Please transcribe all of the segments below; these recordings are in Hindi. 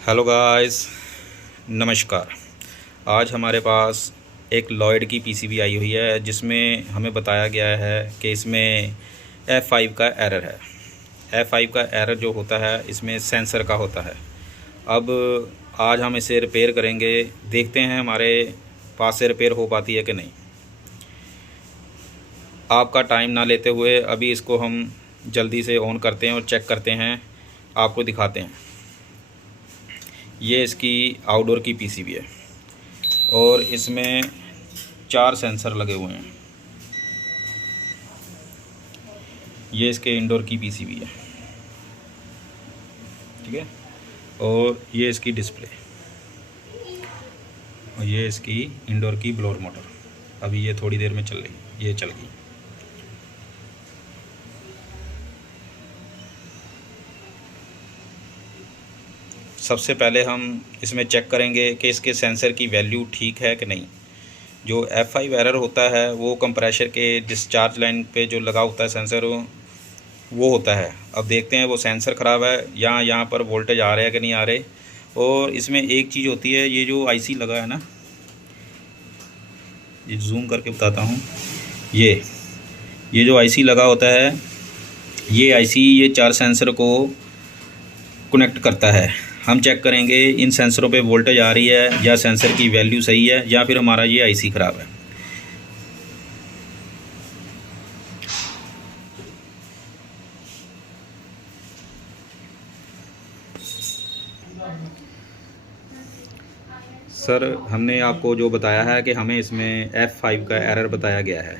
हेलो गाइस, नमस्कार। आज हमारे पास एक लॉयड की पीसीबी आई हुई है जिसमें हमें बताया गया है कि इसमें F5 का एरर है। F5 का एरर जो होता है इसमें सेंसर का होता है। अब आज हम इसे रिपेयर करेंगे, देखते हैं हमारे पास से रिपेयर हो पाती है कि नहीं। आपका टाइम ना लेते हुए अभी इसको हम जल्दी से ऑन करते हैं और चेक करते हैं, आपको दिखाते हैं। ये इसकी आउटडोर की पीसीबी है और इसमें 4 सेंसर लगे हुए हैं। ये इसके इंडोर की पीसीबी है, ठीक है। और ये इसकी डिस्प्ले और ये इसकी इंडोर की ब्लोअर मोटर। अभी ये थोड़ी देर में चल रही, ये चल गई। सबसे पहले हम इसमें चेक करेंगे कि इसके सेंसर की वैल्यू ठीक है कि नहीं। जो F5 एरर होता है वो कंप्रेशर के डिस्चार्ज लाइन पे जो लगा होता है सेंसर, वो होता है। अब देखते हैं वो सेंसर ख़राब है या यहाँ पर वोल्टेज आ रहे हैं कि नहीं आ रहे। और इसमें एक चीज़ होती है, ये जो आईसी लगा है ना, ये जूम करके बताता हूँ। ये जो आईसी लगा होता है, ये आईसी ये 4 सेंसर को कनेक्ट करता है। हम चेक करेंगे इन सेंसरों पे वोल्टेज आ रही है या सेंसर की वैल्यू सही है या फिर हमारा ये आईसी ख़राब है। सर, हमने आपको जो बताया है कि हमें इसमें F5 का एरर बताया गया है।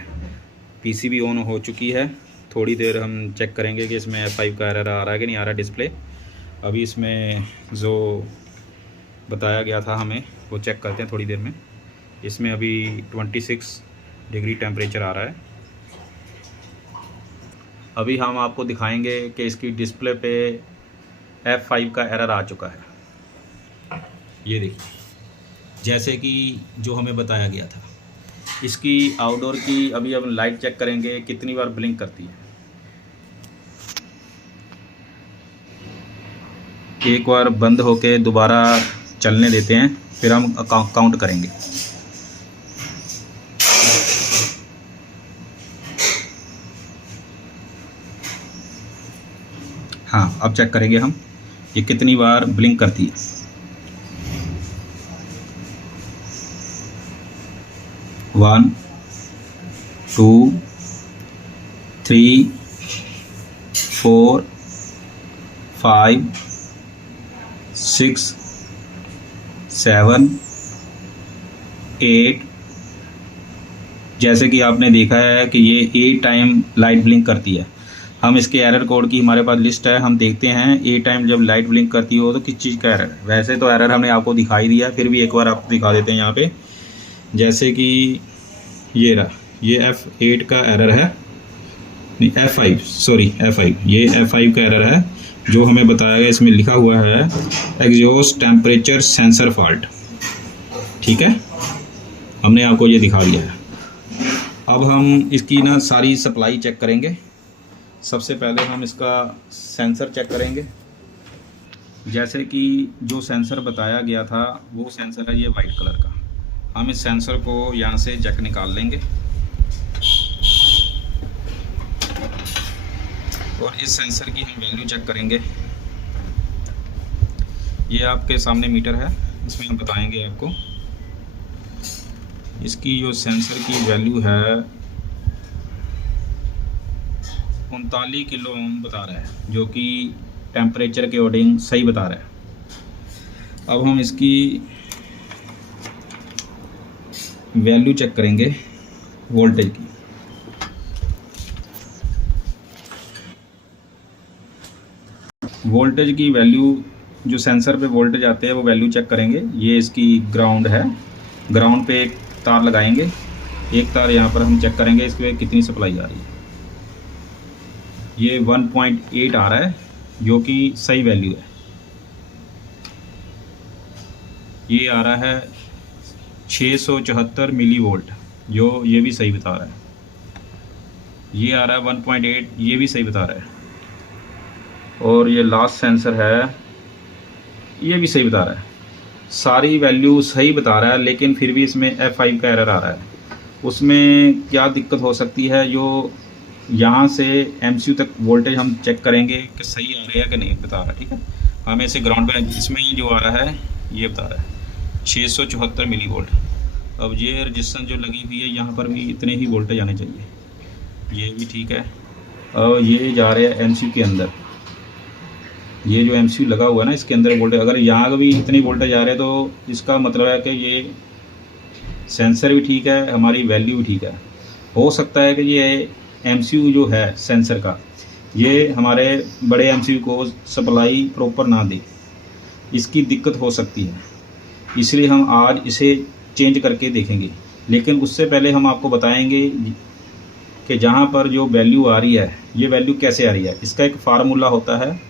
पीसीबी ऑन हो चुकी है, थोड़ी देर हम चेक करेंगे कि इसमें F5 का एरर आ रहा है कि नहीं आ रहा डिस्प्ले। अभी इसमें जो बताया गया था हमें वो चेक करते हैं थोड़ी देर में। इसमें अभी 26 डिग्री टेम्परेचर आ रहा है। अभी हम आपको दिखाएंगे कि इसकी डिस्प्ले पे F5 का एरर आ चुका है। ये देखिए, जैसे कि जो हमें बताया गया था। इसकी आउटडोर की अभी हम लाइट चेक करेंगे कितनी बार ब्लिंक करती है। एक बार बंद होके दोबारा चलने देते हैं, फिर हम काउंट करेंगे। हाँ, अब चेक करेंगे हम ये कितनी बार ब्लिंक करती है। 1 2 3 4 5 6 7 8। जैसे कि आपने देखा है कि ये 8 टाइम लाइट ब्लिंक करती है। हम इसके एरर कोड की हमारे पास लिस्ट है, हम देखते हैं 8 टाइम जब लाइट ब्लिंक करती हो तो किस चीज़ का एरर है। वैसे तो एरर हमने आपको दिखाई दिया, फिर भी एक बार आपको दिखा देते हैं यहाँ पे। जैसे कि ये रहा, ये F8 का एरर है, नहीं F5, सॉरी F5, ये F5 का एरर है जो हमें बताया गया। इसमें लिखा हुआ है एग्जॉस्ट टेम्परेचर सेंसर फॉल्ट, ठीक है। हमने आपको ये दिखा दिया है। अब हम इसकी ना सारी सप्लाई चेक करेंगे। सबसे पहले हम इसका सेंसर चेक करेंगे। जैसे कि जो सेंसर बताया गया था वो सेंसर है ये वाइट कलर का। हम इस सेंसर को यहाँ से जैक निकाल लेंगे और इस सेंसर की हम वैल्यू चेक करेंगे। ये आपके सामने मीटर है, इसमें हम बताएंगे आपको। इसकी जो सेंसर की वैल्यू है 39 किलो ओम बता रहा है, जो कि टेम्परेचर के अकॉर्डिंग सही बता रहा है। अब हम इसकी वैल्यू चेक करेंगे वोल्टेज की। वोल्टेज की वैल्यू, जो सेंसर पे वोल्टेज आते हैं वो वैल्यू चेक करेंगे। ये इसकी ग्राउंड है, ग्राउंड पे एक तार लगाएंगे, एक तार यहाँ पर हम चेक करेंगे इसके कितनी सप्लाई आ रही है। ये 1.8 आ रहा है जो कि सही वैल्यू है। ये आ रहा है 674 मिली वोल्ट, जो ये भी सही बता रहा है। ये आ रहा है 1.8, ये भी सही बता रहा है। और ये लास्ट सेंसर है ये भी सही बता रहा है, सारी वैल्यू सही बता रहा है, लेकिन फिर भी इसमें F5 का एरर आ रहा है। उसमें क्या दिक्कत हो सकती है, जो यहाँ से MCU तक वोल्टेज हम चेक करेंगे कि सही आ रहा है कि नहीं बता रहा है। ठीक है, हमें इसे ग्राउंड पे, इसमें जो आ रहा है ये बता रहा है 674 मिली वोल्ट। अब ये रजिस्टेंस जो लगी हुई है यहाँ पर भी इतने ही वोल्टेज आने चाहिए, ये भी ठीक है। और ये जा रहे हैं MCU के अंदर, ये जो MCU लगा हुआ है ना इसके अंदर वोल्टेज, अगर यहाँ भी इतनी वोल्टेज आ रहे हैं तो इसका मतलब है कि ये सेंसर भी ठीक है, हमारी वैल्यू भी ठीक है। हो सकता है कि ये MCU जो है सेंसर का, ये हमारे बड़े MCU को सप्लाई प्रॉपर ना दे, इसकी दिक्कत हो सकती है। इसलिए हम आज इसे चेंज करके देखेंगे, लेकिन उससे पहले हम आपको बताएंगे कि जहाँ पर जो वैल्यू आ रही है, ये वैल्यू कैसे आ रही है। इसका एक फार्मूला होता है,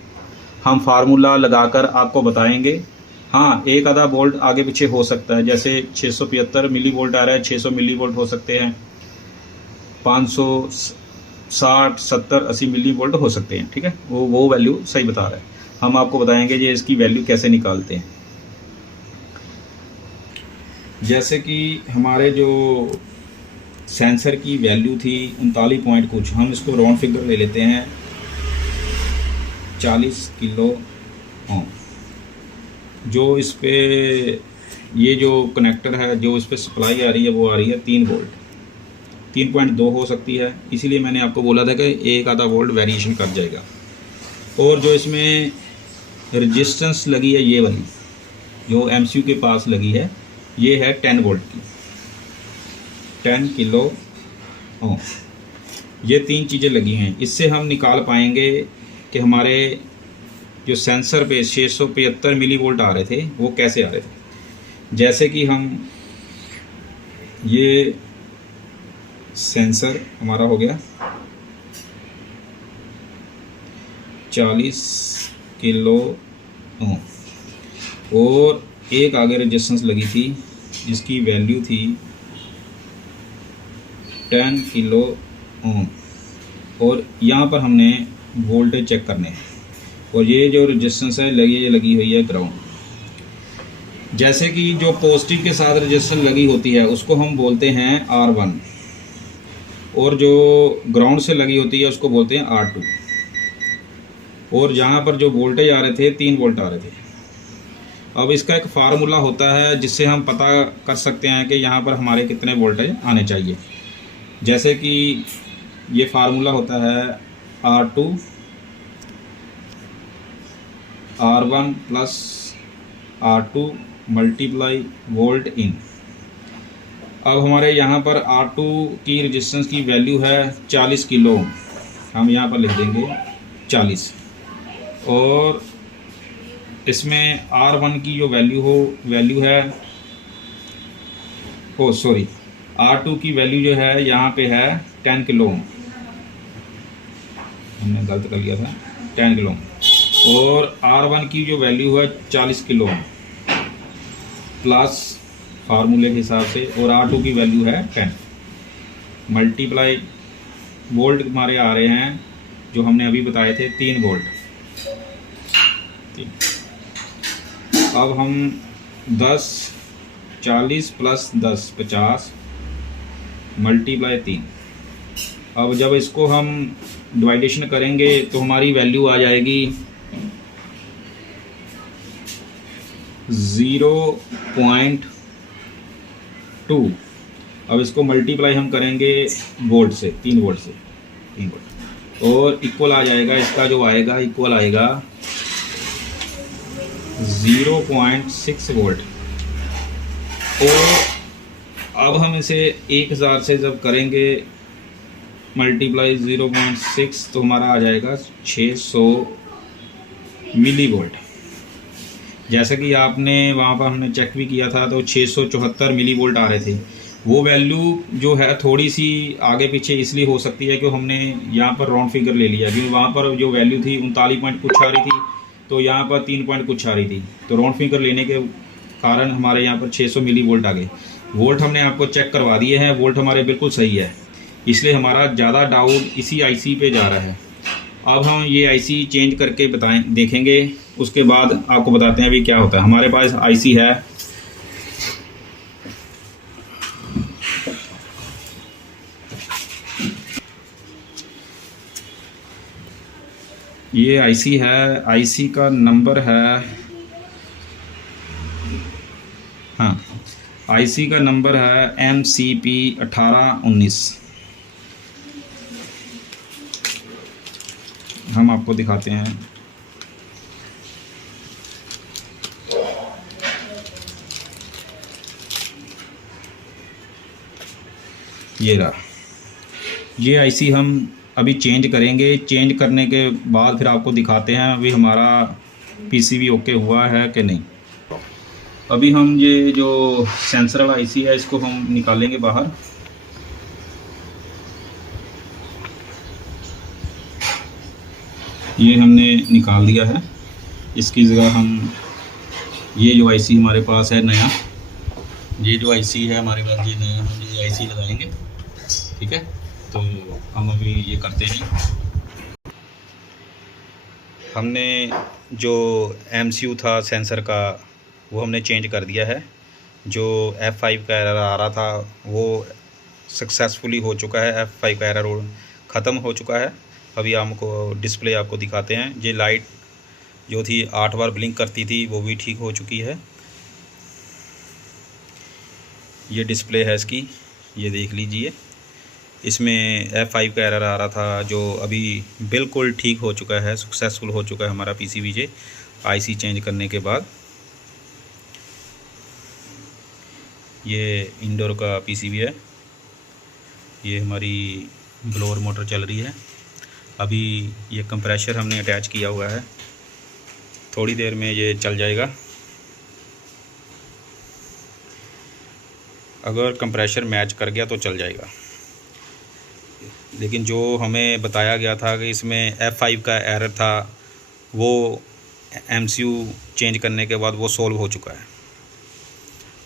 हम फार्मूला लगाकर आपको बताएंगे। हाँ, एक आधा वोल्ट आगे पीछे हो सकता है, जैसे 675 मिली वोल्ट आ रहा है, 600 मिली वोल्ट हो सकते हैं, 560, 70, 80 मिली वोल्ट हो सकते हैं। ठीक है, वो वैल्यू सही बता रहा है। हम आपको बताएंगे ये इसकी वैल्यू कैसे निकालते हैं। जैसे कि हमारे जो सेंसर की वैल्यू थी 39 पॉइंट कुछ, हम इसको राउंड फिगर ले लेते हैं 40 किलो ओम। जो इस पे ये जो कनेक्टर है, जो इस पे सप्लाई आ रही है, वो आ रही है 3 वोल्ट, 3.2 हो सकती है। इसीलिए मैंने आपको बोला था कि एक आधा वोल्ट वेरिएशन कर जाएगा। और जो इसमें रेजिस्टेंस लगी है, ये वाली जो MCU के पास लगी है, ये है 10 वोल्ट की, 10 किलो ओम। ये 3 चीज़ें लगी हैं। इससे हम निकाल पाएंगे कि हमारे जो सेंसर पे 675 मिली वोल्ट आ रहे थे वो कैसे आ रहे थे। जैसे कि हम ये सेंसर हमारा हो गया 40 किलो ओम, और एक आगे रेजिस्टेंस लगी थी जिसकी वैल्यू थी 10 किलो ओम, और यहाँ पर हमने वोल्टेज चेक करने हैं। और ये जो रेजिस्टेंस है ये लगी हुई है ग्राउंड। जैसे कि जो पॉजिटिव के साथ रेजिस्टेंस लगी होती है उसको हम बोलते हैं R1, और जो ग्राउंड से लगी होती है उसको बोलते हैं R2। और यहाँ पर जो वोल्टेज आ रहे थे 3 वोल्ट आ रहे थे। अब इसका एक फार्मूला होता है जिससे हम पता कर सकते हैं कि यहाँ पर हमारे कितने वोल्टेज आने चाहिए। जैसे कि ये फार्मूला होता है R2 R1 plus R2 multiply volt इन। अब हमारे यहाँ पर R2 की रेजिस्टेंस की वैल्यू है 40 किलो, हम यहाँ पर लिख देंगे 40। और इसमें R1 की जो वैल्यू है R2 की वैल्यू जो है यहाँ पे है 10 किलो, हमने गलत कर लिया था, 10 किलो। और R1 की जो वैल्यू है 40 किलो प्लस फार्मूले के हिसाब से, और R2 की वैल्यू है 10 मल्टीप्लाई वोल्ट हमारे आ रहे हैं जो हमने अभी बताए थे 3 वोल्ट। अब हम 10 40 प्लस 10 50 मल्टीप्लाई 3। अब जब इसको हम डिवाइडेशन करेंगे तो हमारी वैल्यू आ जाएगी 0.2। अब इसको मल्टीप्लाई हम करेंगे वोल्ट से, 3 वोल्ट से, 3 वोल्ट, और इक्वल आ जाएगा, इसका जो आएगा इक्वल आएगा 0.6 वोल्ट। और अब हम इसे 1000 से जब करेंगे मल्टीप्लाई 0.6 तो हमारा आ जाएगा 600 मिली वोल्ट। जैसा कि आपने वहाँ पर हमने चेक भी किया था तो 674 मिली वोल्ट आ रहे थे। वो वैल्यू जो है थोड़ी सी आगे पीछे इसलिए हो सकती है कि हमने यहाँ पर राउंड फिगर ले लिया, क्योंकि वहाँ पर जो वैल्यू थी 39 पॉइंट कुछ आ रही थी, तो यहाँ पर 3 पॉइंट कुछ आ रही थी, तो राउंड फिगर लेने के कारण हमारे यहाँ पर 600 मिली वोल्ट आ गए। वोल्ट हमने आपको चेक करवा दिए हैं, वोल्ट हमारे बिल्कुल सही है, इसलिए हमारा ज़्यादा डाउट इसी IC पे जा रहा है। अब हम ये IC चेंज करके देखेंगे उसके बाद आपको बताते हैं अभी क्या होता है। हमारे पास आईसी है, ये आईसी है, आईसी का नंबर है, हाँ आईसी का नंबर है MCP 1819। हम आपको दिखाते हैं, ये रहा। ये आईसी हम अभी चेंज करेंगे, चेंज करने के बाद फिर आपको दिखाते हैं अभी हमारा पीसीबी ओके हुआ है कि नहीं। अभी हम ये जो सेंसर वाला आईसी है इसको हम निकालेंगे बाहर। ये हमने निकाल दिया है। इसकी जगह हम ये जो आईसी हमारे पास है नया, ये जो आईसी है हमारे पास ये नया, हम ये आईसी लगाएंगे, ठीक है। तो हम अभी ये करते हैं। हमने जो MCU था सेंसर का वो हमने चेंज कर दिया है। जो F5 का एरर आ रहा था वो सक्सेसफुली हो चुका है, F5 का एरर ख़त्म हो चुका है। अभी हमको डिस्प्ले आपको दिखाते हैं। ये लाइट जो थी 8 बार ब्लिंक करती थी वो भी ठीक हो चुकी है। ये डिस्प्ले है इसकी, ये देख लीजिए। इसमें F5 का एरर आ रहा था जो अभी बिल्कुल ठीक हो चुका है, सक्सेसफुल हो चुका है हमारा PCBJ आईसी चेंज करने के बाद। ये इंडोर का PCB है, ये हमारी ब्लोअर मोटर चल रही है। अभी ये कंप्रेशर हमने अटैच किया हुआ है, थोड़ी देर में ये चल जाएगा। अगर कंप्रेशर मैच कर गया तो चल जाएगा, लेकिन जो हमें बताया गया था कि इसमें F5 का एरर था वो MCU चेंज करने के बाद वो सॉल्व हो चुका है।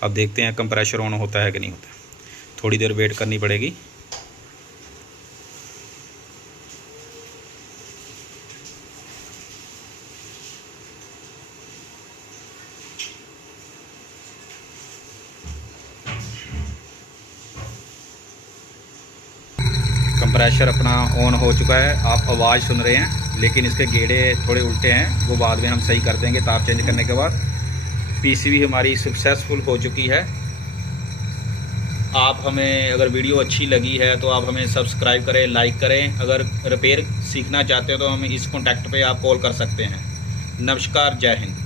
अब देखते हैं कंप्रेशर ऑन होता है कि नहीं होता, थोड़ी देर वेट करनी पड़ेगी। कंप्रेशर अपना ऑन हो चुका है, आप आवाज़ सुन रहे हैं, लेकिन इसके गेड़े थोड़े उल्टे हैं, वो बाद में हम सही कर देंगे तार चेंज करने के बाद। PCB हमारी सक्सेसफुल हो चुकी है। आप हमें अगर वीडियो अच्छी लगी है तो आप हमें सब्सक्राइब करें, लाइक करें। अगर रिपेयर सीखना चाहते हो तो हमें इस कॉन्टैक्ट पे आप कॉल कर सकते हैं। नमस्कार, जय हिंद।